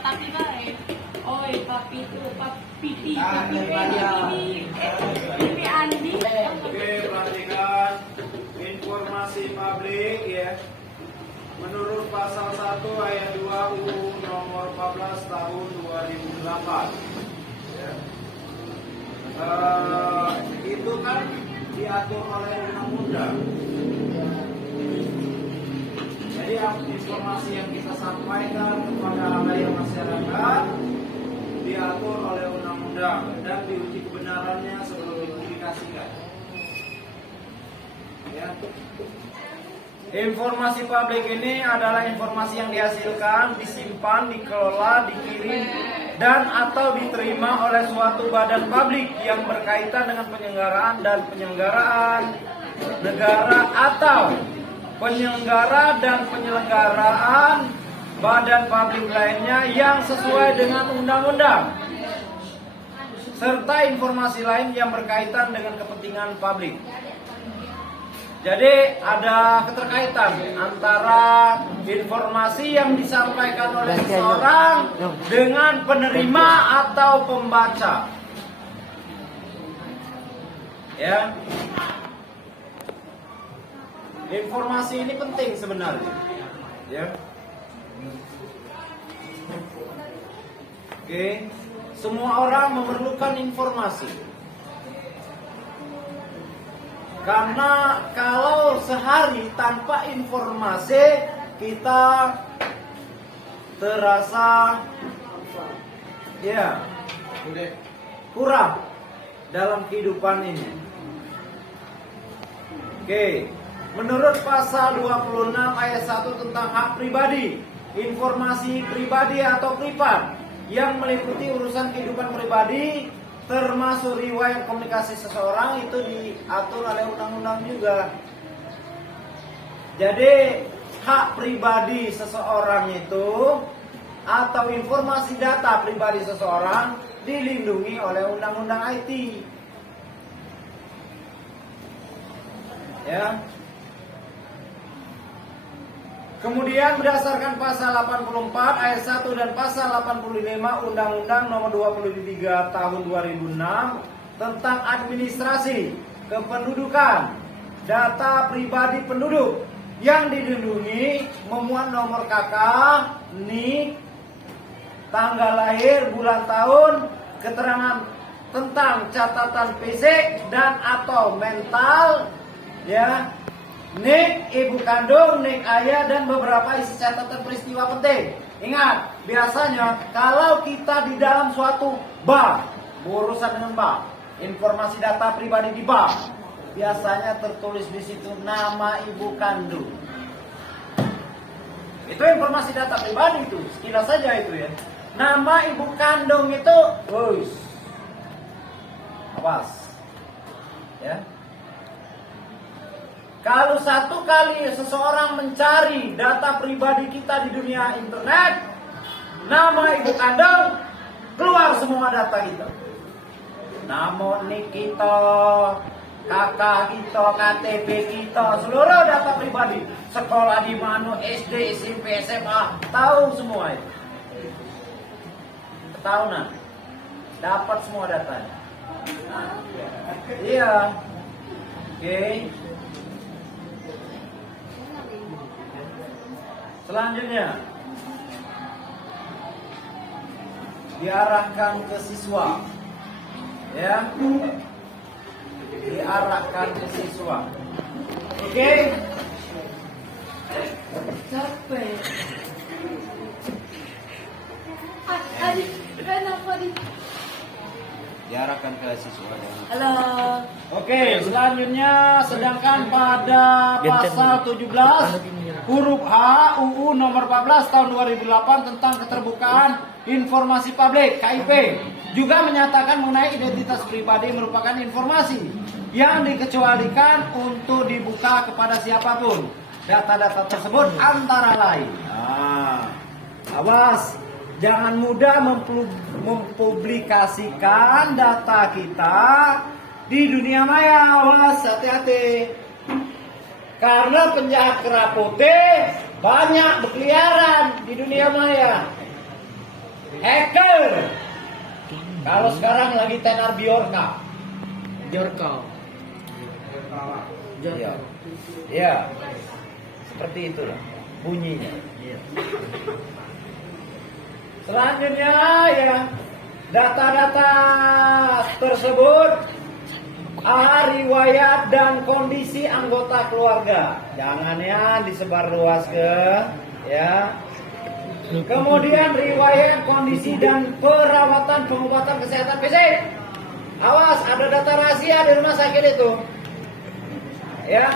Papi baik. Oi, papi itu, pipi Andi. Oke, perhatikan informasi publik ya. Menurut pasal 1 ayat 2 UU nomor 14 tahun 2008. Ya. Itu kan diatur oleh undang-undang. Jadi informasi yang kita sampaikan kepada halayak masyarakat diatur oleh undang-undang dan diuji kebenarannya sebelum dipublikasikan. Ya. Informasi publik ini adalah informasi yang dihasilkan, disimpan, dikelola, dikirim, dan atau diterima oleh suatu badan publik yang berkaitan dengan penyelenggaraan dan penyelenggaraan negara atau penyelenggara dan penyelenggaraan badan publik lainnya yang sesuai dengan undang-undang, serta informasi lain yang berkaitan dengan kepentingan publik. Jadi ada keterkaitan antara informasi yang disampaikan oleh seseorang dengan penerima atau pembaca. Ya. Informasi ini penting sebenarnya. Ya. Oke. Semua orang memerlukan informasi. Karena kalau sehari tanpa informasi kita terasa ya kurang dalam kehidupan ini. Oke, menurut pasal 26 ayat 1 tentang hak pribadi, informasi pribadi atau privat yang meliputi urusan kehidupan pribadi termasuk riwayat komunikasi seseorang itu diatur oleh undang-undang juga. Jadi hak pribadi seseorang itu atau informasi data pribadi seseorang dilindungi oleh undang-undang IT. Ya. Kemudian berdasarkan pasal 84 ayat 1 dan pasal 85 Undang-Undang Nomor 23 Tahun 2006 tentang administrasi kependudukan, data pribadi penduduk yang dilindungi memuat nomor KK, NIK, tanggal lahir, bulan tahun, keterangan tentang catatan fisik dan atau mental, ya. Nik ibu kandung, nik ayah, dan beberapa isi catatan peristiwa penting. Ingat, biasanya kalau kita di dalam suatu bank, berurusan dengan bank, informasi data pribadi di bank, biasanya tertulis di situ nama ibu kandung. Itu informasi data pribadi itu, sekilas saja itu ya. Nama ibu kandung itu, awas, ya. Kalau satu kali seseorang mencari data pribadi kita di dunia internet, nama ibu kandung, keluar semua data kita. Nama nik kita, kakak kita, KTP kita, seluruh data pribadi. Sekolah di mana, SD, SMP, SMA, tahu semua itu. Ketahunan, dapat semua datanya. Iya, oke. Selanjutnya diarahkan ke siswa, ya, diarahkan ke siswa. Oke. Capek. Adik, kenapa di? Diarahkan ke siswa. Halo. Oke, selanjutnya sedangkan pada pasal 17 huruf H UU nomor 14 tahun 2008 tentang keterbukaan informasi publik KIP juga menyatakan mengenai identitas pribadi merupakan informasi yang dikecualikan untuk dibuka kepada siapapun. Data-data tersebut antara lain. Nah, awas, jangan mudah mempublikasikan data kita di dunia maya. Awas, hati-hati. Karena penjahat kera putih banyak berkeliaran di dunia maya. Hacker. Kalau sekarang lagi tenar Bjorka. Ya. Ya. Seperti itulah bunyinya. Selanjutnya ya, data-data tersebut riwayat dan kondisi anggota keluarga. Jangan ya disebarluas ke ya. Kemudian riwayat kondisi dan perawatan pengobatan kesehatan fisik. Awas, ada data rahasia di rumah sakit itu. Ya.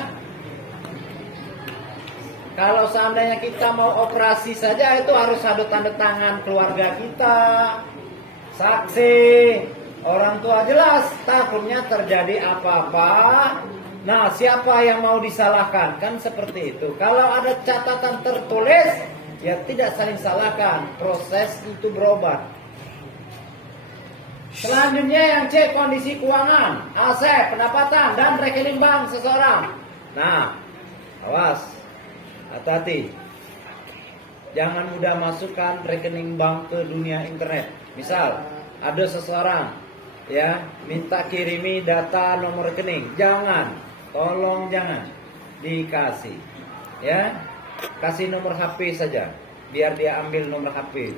Kalau seandainya kita mau operasi saja itu harus ada tanda tangan keluarga kita, saksi, orang tua, jelas. Takutnya terjadi apa-apa. Nah, siapa yang mau disalahkan? Kan seperti itu. Kalau ada catatan tertulis, ya tidak saling salahkan. Proses itu berobat. Selanjutnya yang C, kondisi keuangan, aset, pendapatan, dan rekening bank seseorang. Nah, awas. Hati-hati, jangan mudah masukkan rekening bank ke dunia internet. Misal, ada seseorang ya minta kirimi data nomor rekening, jangan, tolong jangan dikasih. Ya, kasih nomor HP saja, biar dia ambil nomor HP.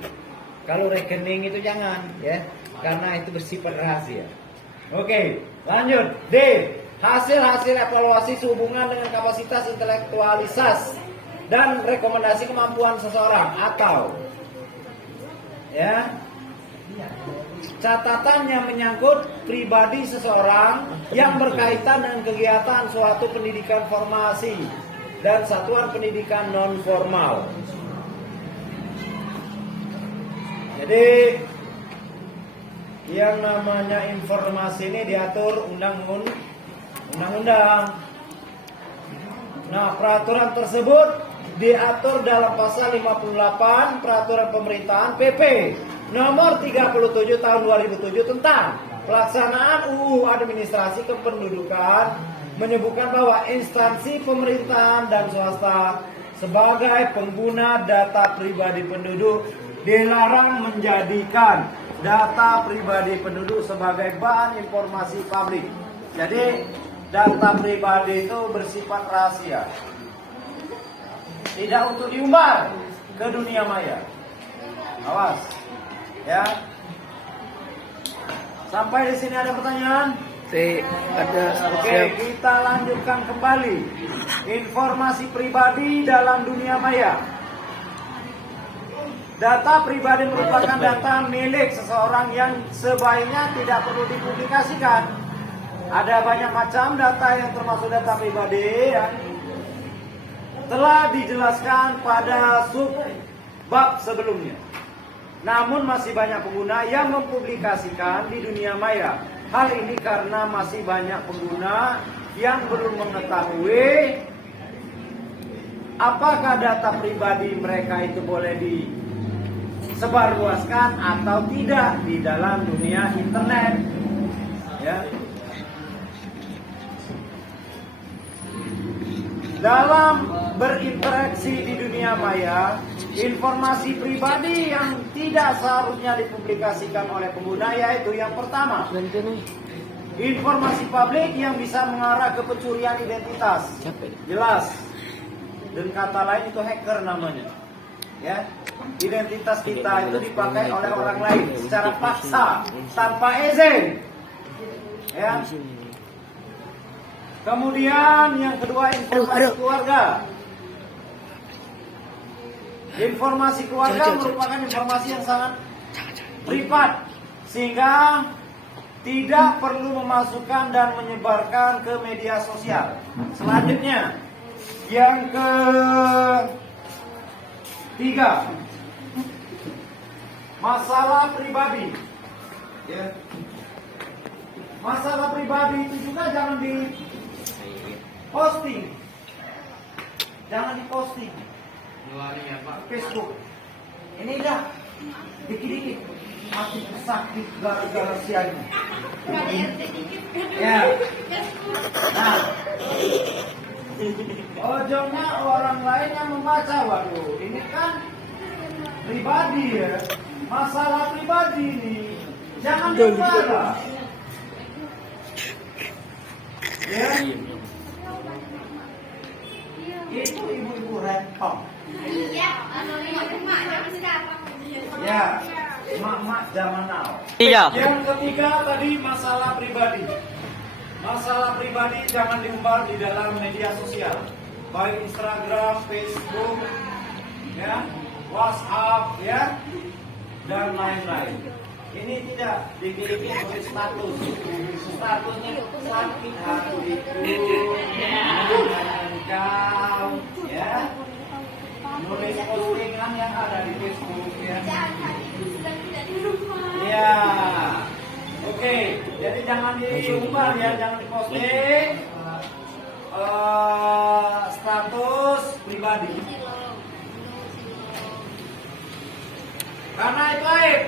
Kalau rekening itu jangan, ya, karena itu bersifat rahasia. Oke, lanjut. D, hasil-hasil evaluasi sehubungan dengan kapasitas intelektualitas dan rekomendasi kemampuan seseorang atau ya catatan yang menyangkut pribadi seseorang yang berkaitan dengan kegiatan suatu pendidikan formasi dan satuan pendidikan non formal. Jadi yang namanya informasi ini diatur undang-undang. Nah, peraturan tersebut diatur dalam pasal 58 Peraturan Pemerintahan PP nomor 37 tahun 2007 tentang pelaksanaan UU Administrasi Kependudukan, menyebutkan bahwa instansi pemerintahan dan swasta sebagai pengguna data pribadi penduduk dilarang menjadikan data pribadi penduduk sebagai bahan informasi publik. Jadi data pribadi itu bersifat rahasia, tidak untuk diumbar ke dunia maya. Awas, ya. Sampai di sini ada pertanyaan? Oke, kita lanjutkan kembali. Informasi pribadi dalam dunia maya. Data pribadi merupakan data milik seseorang yang sebaiknya tidak perlu dipublikasikan. Ada banyak macam data yang termasuk data pribadi ya. Telah dijelaskan pada sub-bab sebelumnya. Namun masih banyak pengguna yang mempublikasikan di dunia maya. Hal ini karena masih banyak pengguna yang belum mengetahui apakah data pribadi mereka itu boleh disebarluaskan atau tidak di dalam dunia internet. Ya. Dalam berinteraksi di dunia maya, informasi pribadi yang tidak seharusnya dipublikasikan oleh pengguna yaitu yang pertama, informasi publik yang bisa mengarah ke pencurian identitas. Jelas. Dan kata lain itu hacker namanya. Ya. Identitas kita itu dipakai oleh orang lain secara paksa, tanpa izin. Ya. Kemudian yang kedua, informasi keluarga. Informasi keluarga merupakan informasi yang sangat privat, sehingga tidak perlu memasukkan dan menyebarkan ke media sosial. Selanjutnya, yang ketiga, masalah pribadi. Ya. Masalah pribadi itu juga jangan di posting. jangan diposting. Facebook. Ini dah dikit-dikit mati sakit gara-gara siang. Ya. Nah. Ojongnya orang lain yang membaca. Waduh, ini kan pribadi ya. Masalah pribadi ini. Jangan dibawa. Ya. Itu ibu-ibu rempong. Ya, mak-mak zaman now. Iya. Yang ketiga tadi masalah pribadi. Masalah pribadi jangan diumbar di dalam media sosial, baik Instagram, Facebook, ya, WhatsApp, ya, dan lain-lain. Ini tidak dikirim oleh status. Statusnya sakit hatiku dengan kau, ya. Nulis postingan yang ada di Facebook, ya. Ya, oke. Jadi jangan diumbar ya, jangan diposting status pribadi. Karena itu aib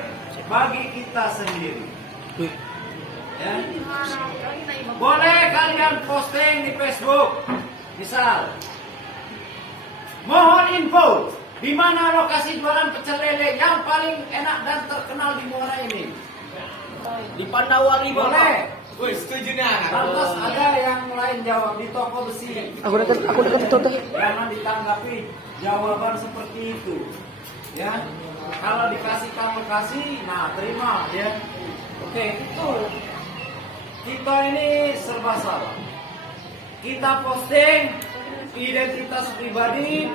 bagi kita sendiri. Ya. Boleh kalian posting di Facebook, misal, mohon info di mana lokasi jualan pecel lele yang paling enak dan terkenal di Muara ini. Di Pandawari Boleh. Wih, setuju nih. Lantas ada yang lain jawab di toko besi. Aku dekat itu tuh. Jangan ditanggapi jawaban seperti itu. Ya. Kalau dikasihkan lokasi, nah terima ya. Oke, itu. Kita ini serba salah. Kita posting identitas pribadi,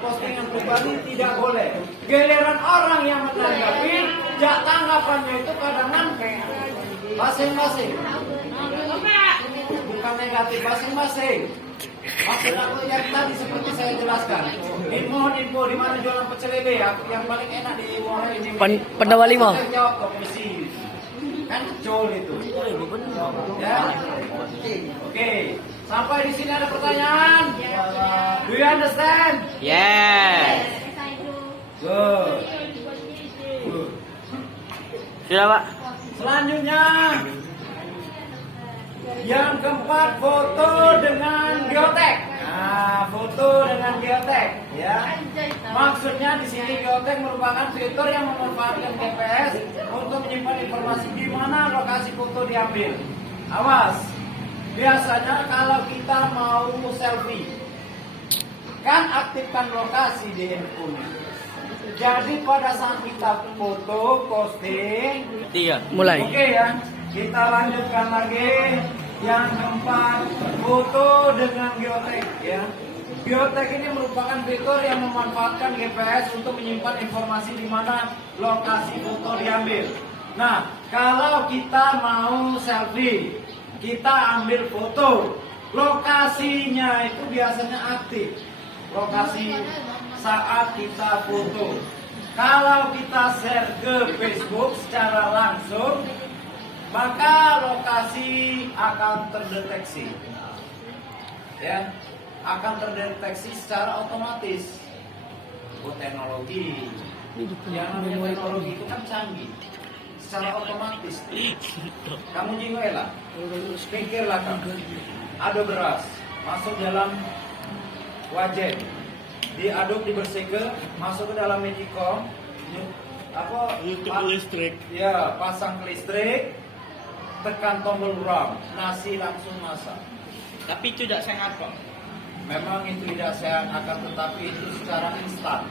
postingan pribadi tidak boleh. Giliran orang yang menanggapi, tanggapannya itu kadang masing-masing. Bukan negatif, masing-masing. Maksud aku yang tadi seperti saya jelaskan. Mohon info di mana jualan pecel lele ya, yang paling enak di Muara ini. Pandawa 5. Saya jawab ke polisi. Kan kecil itu. Ya. Oke. Sampai di sini ada pertanyaan? Do you understand? Yes. Good. Good. Sudah, Pak. Selanjutnya, yang keempat, foto dengan geotek. Nah, foto dengan geotek, ya. Maksudnya di sini geotek merupakan fitur yang memanfaatkan GPS untuk menyimpan informasi di mana lokasi foto diambil. Awas, biasanya kalau kita mau selfie, kan aktifkan lokasi di handphone. Jadi pada saat kita foto, posting, Mulai. Oke ya, kita lanjutkan lagi. Yang keempat, foto dengan geotek ya. Geotek ini merupakan fitur yang memanfaatkan GPS untuk menyimpan informasi di mana lokasi foto diambil. Nah, kalau kita mau selfie, kita ambil foto, lokasinya itu biasanya aktif. Lokasi saat kita foto. Kalau kita share ke Facebook secara langsung, maka lokasi akan terdeteksi. Ya, akan terdeteksi secara otomatis. Teknologi. Yang namanya teknologi itu kan canggih. Secara otomatis. Kamu jingoela. Pikirlah kamu. Ada beras masuk dalam wajan. Diaduk, dibersihkan, masuk ke dalam magicom. Listrik. Ya, pasang ke listrik. Tekan tombol ram, nasi langsung masak. Tapi itu tidak sangat kok. Memang itu tidak sehat, akan tetapi itu secara instan.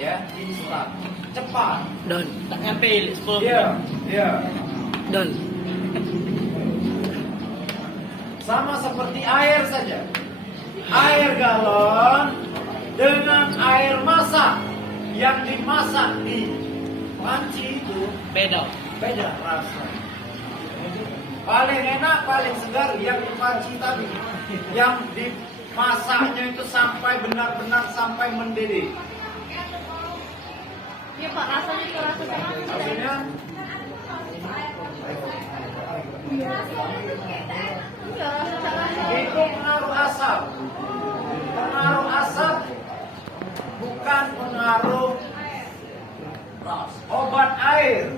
Ya, instan, cepat. Dan tak nyampe 10. Iya. Dan Sama seperti air saja. Air galon dengan air masak yang dimasak di panci itu beda. beda rasanya. Paling enak, paling segar yang di panci tadi, yang dimasaknya itu sampai benar-benar sampai mendidih. Iya Pak, rasanya juga rasa sama. Hasilnya Itu pengaruh asap. Pengaruh asap bukan pengaruh obat air.